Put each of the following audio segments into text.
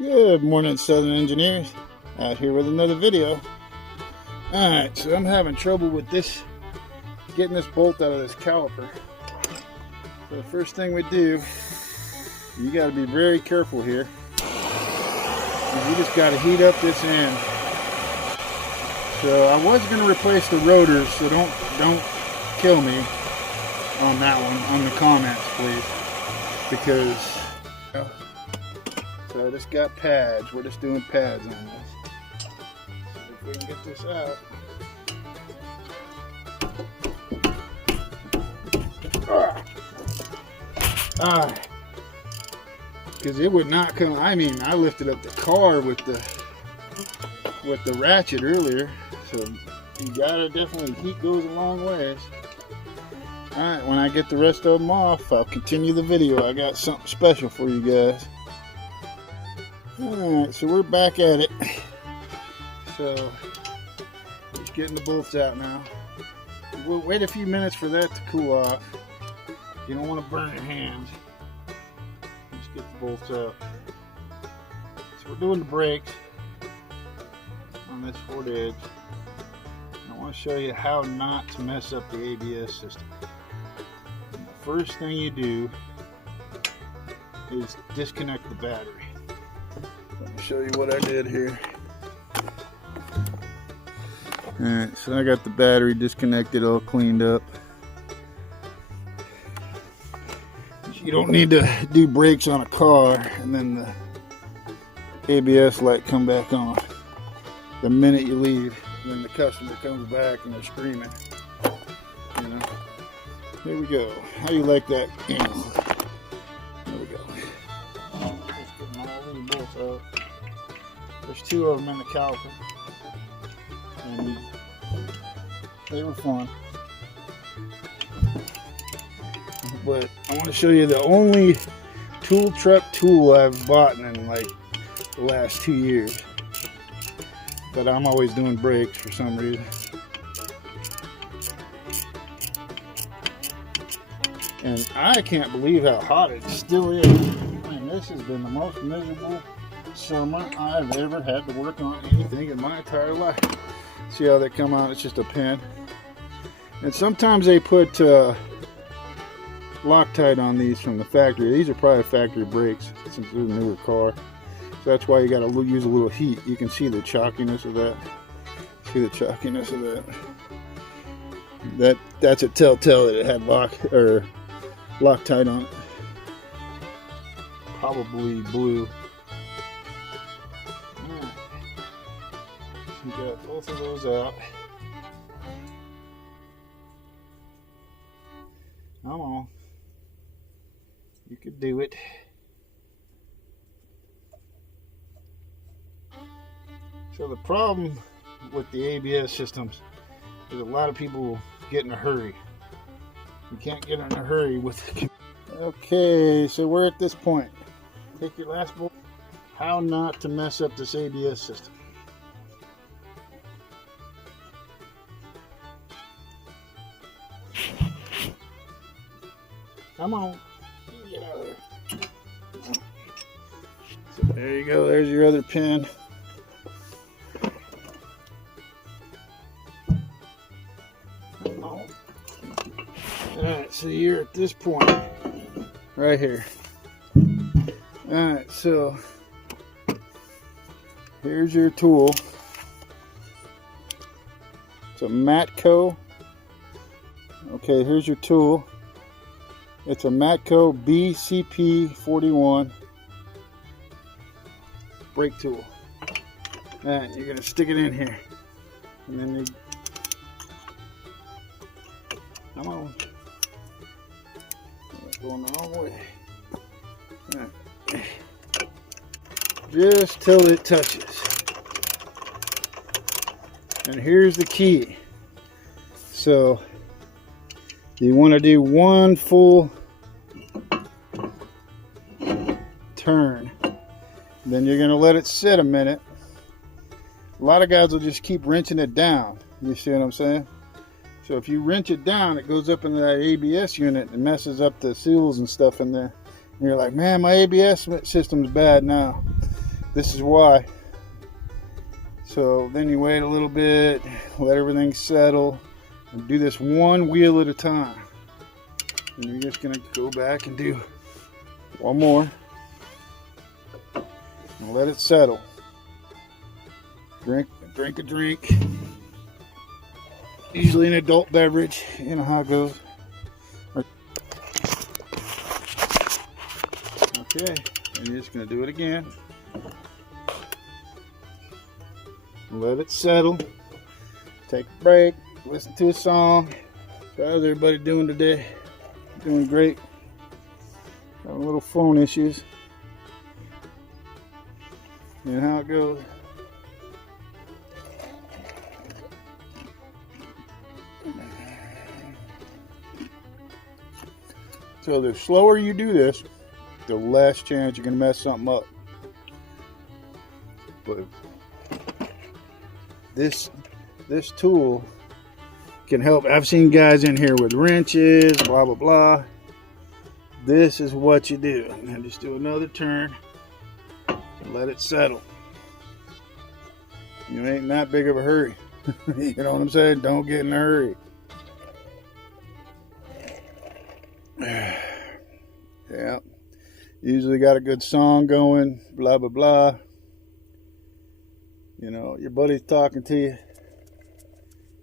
Good morning, Southern Engineers. Out here with another video. Alright, so I'm having trouble with this, getting this bolt out of this caliper. So the first thing we do, you got to be very careful here. You just got to heat up this end. So I was going to replace the rotors, so don't kill me on that one, on the comments, please, because so I just got pads. We're just doing pads on this. So if we can get this out. Because it would not come. I mean, I lifted up the car with the ratchet earlier, so you gotta definitely heat goes a long ways. All right, when I get the rest of them off, I'll continue the video. I got something special for you guys. Alright, so we're back at it. So, just getting the bolts out now. We'll wait a few minutes for that to cool off. You don't want to burn your hands. Just get the bolts out. So we're doing the brakes on this Ford Edge. I want to show you how not to mess up the ABS system. And the first thing you do is disconnect the battery. Let me show you what I did here. Alright, so I got the battery disconnected, all cleaned up. You don't need to do brakes on a car and then the ABS light come back on the minute you leave. And then the customer comes back and they're screaming. You know. Here we go. How do you like that angle? There we go. Just getting all these bolts out. There's two of them in the caliper, and they were fun. But I want to show you the only tool truck tool I've bought in like the last 2 years. But I'm always doing brakes for some reason. And I can't believe how hot it still is. I mean, this has been the most miserable summer I've ever had to work on anything in my entire life. See how they come out? It's just a pin. And sometimes they put Loctite on these from the factory. These are probably factory brakes since it's a newer car. So that's why you got to use a little heat. You can see the chalkiness of that. See the chalkiness of that. That's a telltale that it had Loctite on it. Probably blue. We got both of those out. Come on. You could do it. So the problem with the ABS systems is a lot of people get in a hurry. You can't get in a hurry with it. Okay, so we're at this point. Take your last bolt. How not to mess up this ABS system. Come on. Get out of there. So there you go. There's your other pin. Alright, so you're at this point right here. Alright, so here's your tool. It's a Matco. Okay, here's your tool. It's a Matco BCP41 brake tool. Alright, you're going to stick it in here. And then you... Come on. Going the wrong way. Right. Just till it touches. And here's the key. So you want to do one full turn. Then you're going to let it sit a minute. A lot of guys will just keep wrenching it down. You see what I'm saying? So if you wrench it down, it goes up into that ABS unit and messes up the seals and stuff in there. And you're like, man, my ABS system's bad now. This is why. So then you wait a little bit, let everything settle, and do this one wheel at a time. And you're just gonna go back and do one more. And let it settle. Drink a drink. Usually an adult beverage, you know how it goes. Okay, and you're just gonna do it again. Let it settle. Take a break. Listen to a song. So how's everybody doing today? Doing great. Got a little phone issues. You know how it goes. So the slower you do this, the less chance you're gonna mess something up. But this tool can help. I've seen guys in here with wrenches, blah blah blah. This is what you do. And just do another turn and let it settle. You ain't in that big of a hurry. You know what I'm saying? Don't get in a hurry. Yeah. Usually got a good song going, blah blah blah. You know, your buddy's talking to you.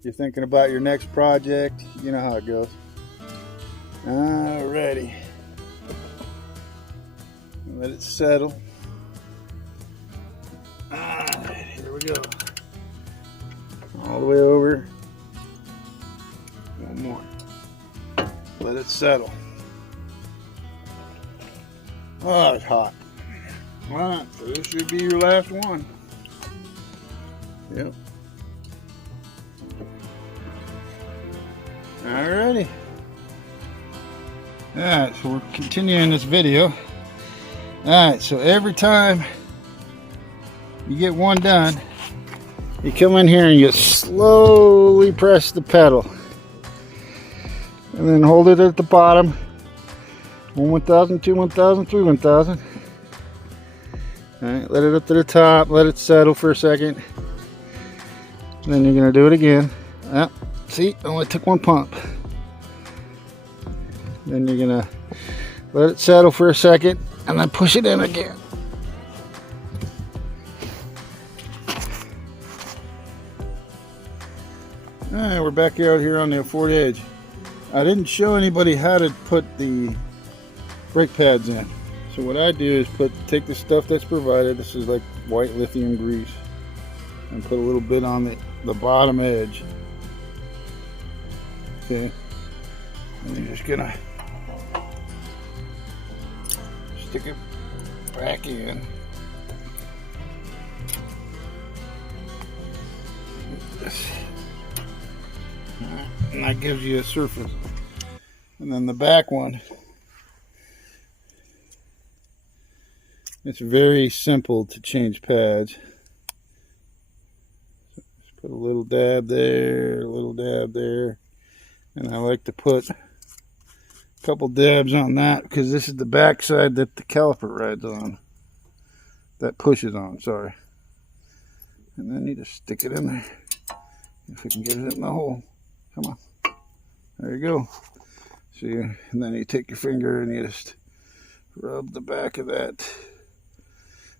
You're thinking about your next project. You know how it goes. Alrighty. Let it settle. Alright, here we go. All the way over. One more. Let it settle. Oh, it's hot. Alright, so this should be your last one. Yep. Alrighty. Alright, so we're continuing this video. Alright, so every time you get one done, you come in here and you slowly press the pedal. And then hold it at the bottom. 1,000, 2, 1,000, 3, 1,000. Alright, let it up to the top, let it settle for a second. And then you're going to do it again. See, only took one pump. Then you're going to let it settle for a second and then push it in again. Alright, we're back out here on the Ford Edge. I didn't show anybody how to put the brake pads in. So what I do is take the stuff that's provided. This is like white lithium grease, and put a little bit on the bottom edge. Okay, and you're just gonna stick it back in. And that gives you a surface. And then the back one, it's very simple to change pads. Just put a little dab there, a little dab there. And I like to put a couple dabs on that because this is the back side that the caliper rides on. That pushes on, sorry. And then you just stick it in there. If we can get it in the hole. Come on. There you go. See, and then you take your finger and you just rub the back of that.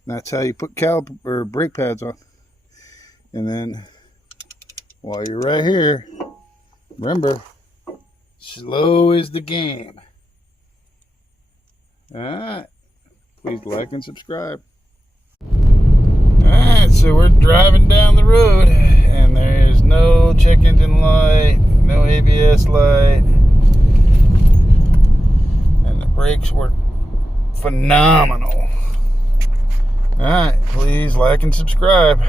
And that's how you put caliper or brake pads on. And then while you're right here, remember, slow is the game. Alright. Please like and subscribe. Alright, so we're driving down the road and there is no check engine light, no ABS light. And the brakes work phenomenal. Alright, please like and subscribe.